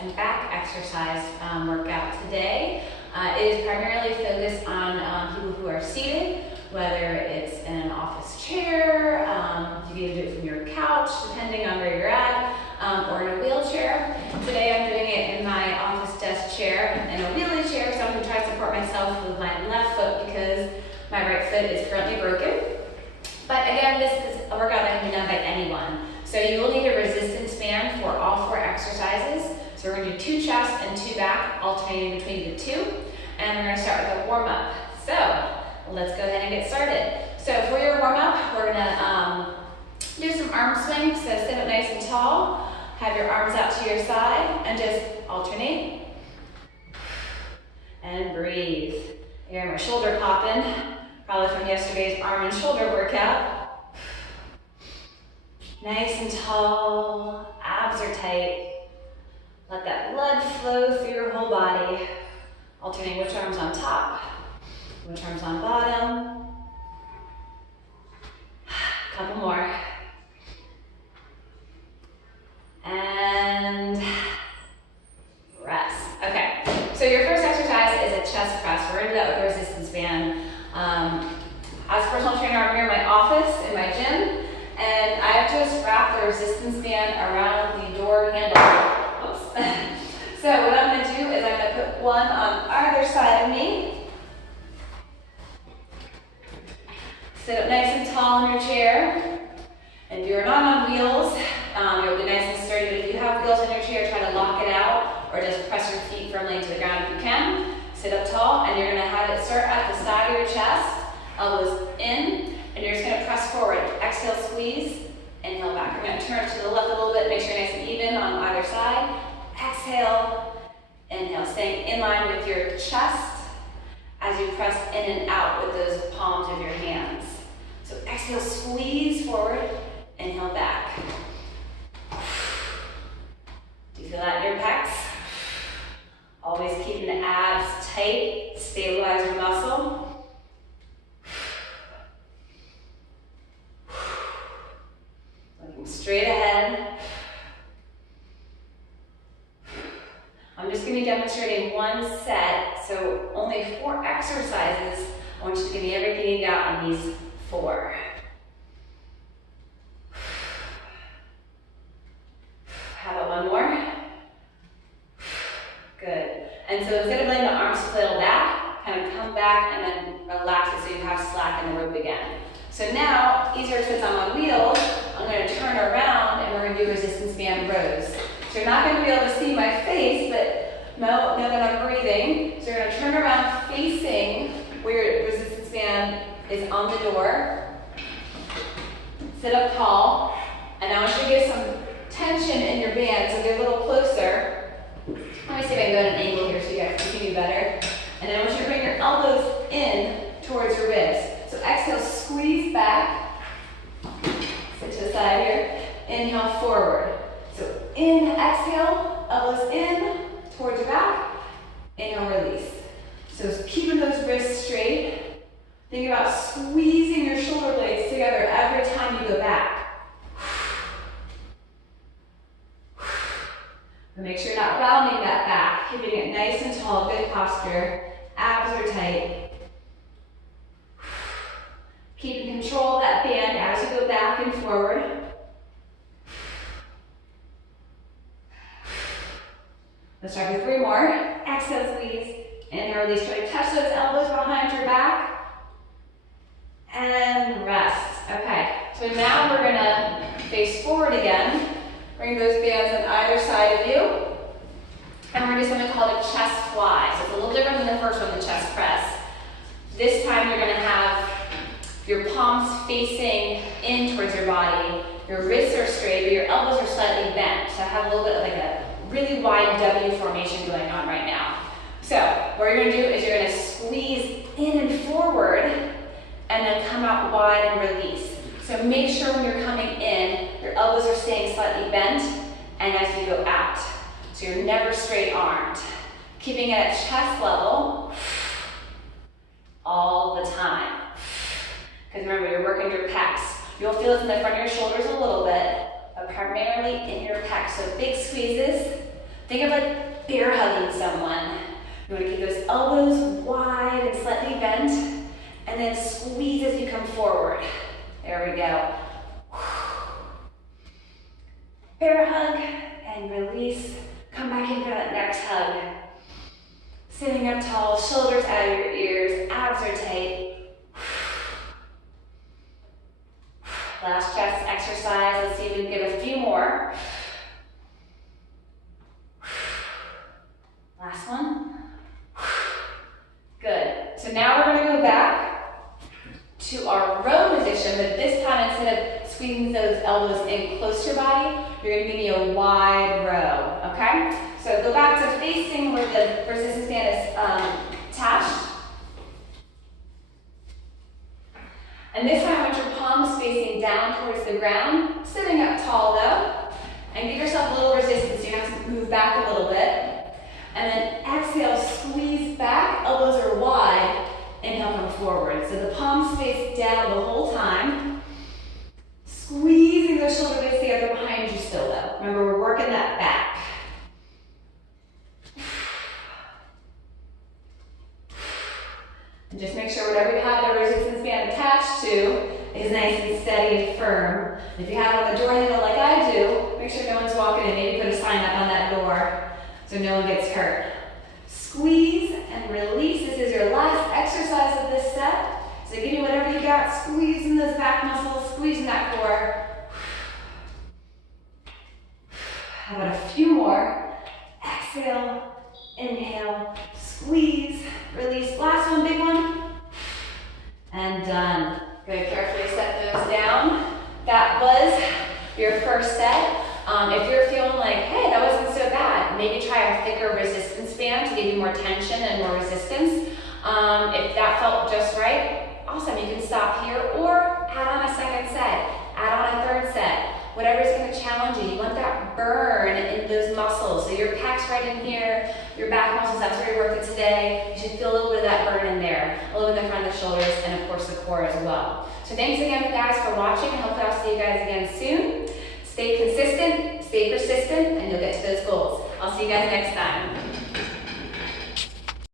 and back exercise workout today. It is primarily focused on people who are seated, whether it's in an office chair, you can do it from your couch, depending on where you're at, or in a wheelchair. Today I'm doing it in my office desk chair, in a wheelie chair, so I'm going to try to support myself with my left foot because my right foot is currently broken. But again, this is a workout that can be done by anyone. So you will need a resistance band for all 4 exercises. So we're going to do 2 chest and 2 back, alternating between the 2. And we're going to start with a warm-up. So let's go ahead and get started. So for your warm-up, we're going to do some arm swings. So sit up nice and tall. Have your arms out to your side and just alternate. And breathe. I hear my shoulder popping, probably from yesterday's arm and shoulder workout. Nice and tall, abs are tight. Let that blood flow through your whole body. Alternate which arm's on top, which arm's on bottom. Couple more. And rest. Okay, so your first exercise is a chest press. We're going to do that with a resistance band. As a personal trainer, I'm here in my office, in my gym, and I have just wrapped the resistance band around the door handle. Oops. So what I'm going to do is I'm going to put one on either side of me. Sit up nice and tall in your chair. And if you're not on wheels, you'll be nice and sturdy, but if you have wheels in your chair, try to lock it out or just press your feet firmly into the ground if you can. Sit up tall, and you're going to have it start at the side of your chest, elbows in, and you're just going to press forward. Exhale, squeeze, inhale back. You're going to turn to the left a little bit, make sure you're nice and even on either side. Exhale, inhale, staying in line with your chest as you press in and out with those palms of your hands. So exhale, squeeze forward, inhale back. Do you feel that in your pecs? Always keeping the abs tight, stabilize your muscle. Looking straight ahead. I'm just going to be demonstrating one set, so only 4 exercises. I want you to give me everything you got on these 4. How about one more? Good. And so instead of letting the arms flail back, kind of come back and then relax it so you have slack in the rope again. So now, easier since I'm on wheels, I'm going to turn around and we're going to do resistance band rows. So you're not going to be able to see my face, but know that I'm breathing. So you're going to turn around facing where your resistance band is on the door. Sit up tall. And I want you to get some tension in your band, so get a little closer. Let me see if I can go at an angle here so you guys can see me better. And then I want you to bring your elbows in towards your ribs. So exhale, squeeze back. Sit to the side here. Inhale, forward. So in, exhale, elbows in, towards your back. Inhale, release. So keeping those wrists straight. Think about squeezing your shoulder blades together every time you go back. And make sure you're not rounding that back, keeping it nice and tall, good posture. Abs are tight. Keeping control of that band as you go back and forward. Let's try for 3 more. Exhale, squeeze. Inhale, release. Try to touch those elbows behind your back. And rest. Okay, so now we're going to face forward again. Bring those bands on either side of you. And we're going to do something called a chest fly. So it's a little different than the first one, the chest press. This time you're going to have your palms facing in towards your body. Your wrists are straight, but your elbows are slightly bent. So I have a little bit of like a really wide W formation going on right now. So what you're going to do is you're going to squeeze in and forward and then come out wide and release. So make sure when you're coming in, your elbows are staying slightly bent and as you go out. So you're never straight armed. Keeping it at chest level all the time. Because remember, you're working your pecs. You'll feel this in the front of your shoulders a little bit, but primarily in your pecs. So big squeezes Think of like bear hugging someone. You want to keep those elbows wide and slightly bent, and then squeeze as you come forward. There we go. Bear hug and release. Come back in for that next hug. Sitting up tall, shoulders out of your ears, abs are tight. Last chest exercise. Let's see if we can get a few more. Last one. Good. So now we're going to go back to our row position, but this time instead of squeezing those elbows in close to your body, you're going to give me a wide row, okay? So go back to facing where the resistance band is attached. And this time I want your palms facing down towards the ground, sitting up tall though, and give yourself a little resistance. You have to move back a little bit. And then exhale, squeeze back, elbows are wide, inhale, come forward. So the palms face down the whole time. Squeezing those shoulder blades together behind you still though. Remember, we're working that back. And just make sure whatever you have the resistance band attached to is nice and steady and firm. If you have it on the door handle like I do, make sure no one's walking in. Maybe put a sign up on that door so no one gets hurt. Squeeze and release. This is your last exercise of this set. So give me whatever you got. Squeezing those back muscles, squeezing that core. How about a few more? Exhale, inhale, squeeze, release. Last one, big one. And done. Good, carefully set those down. That was your first set. If you're feeling like, hey, that wasn't so bad, maybe try a thicker resistance band to give you more tension and more resistance. If that felt just right, awesome, you can stop here or add on a second set, add on a third set, whatever's going to challenge you. You want that burn in those muscles. So your pecs right in here, your back muscles, that's where you're working today. You should feel a little bit of that burn in there, a little bit in the front of the shoulders, and of course the core as well. So thanks again, guys, for watching, and hopefully I'll see you guys again soon. Stay consistent, stay persistent, and you'll get to those goals. I'll see you guys next time.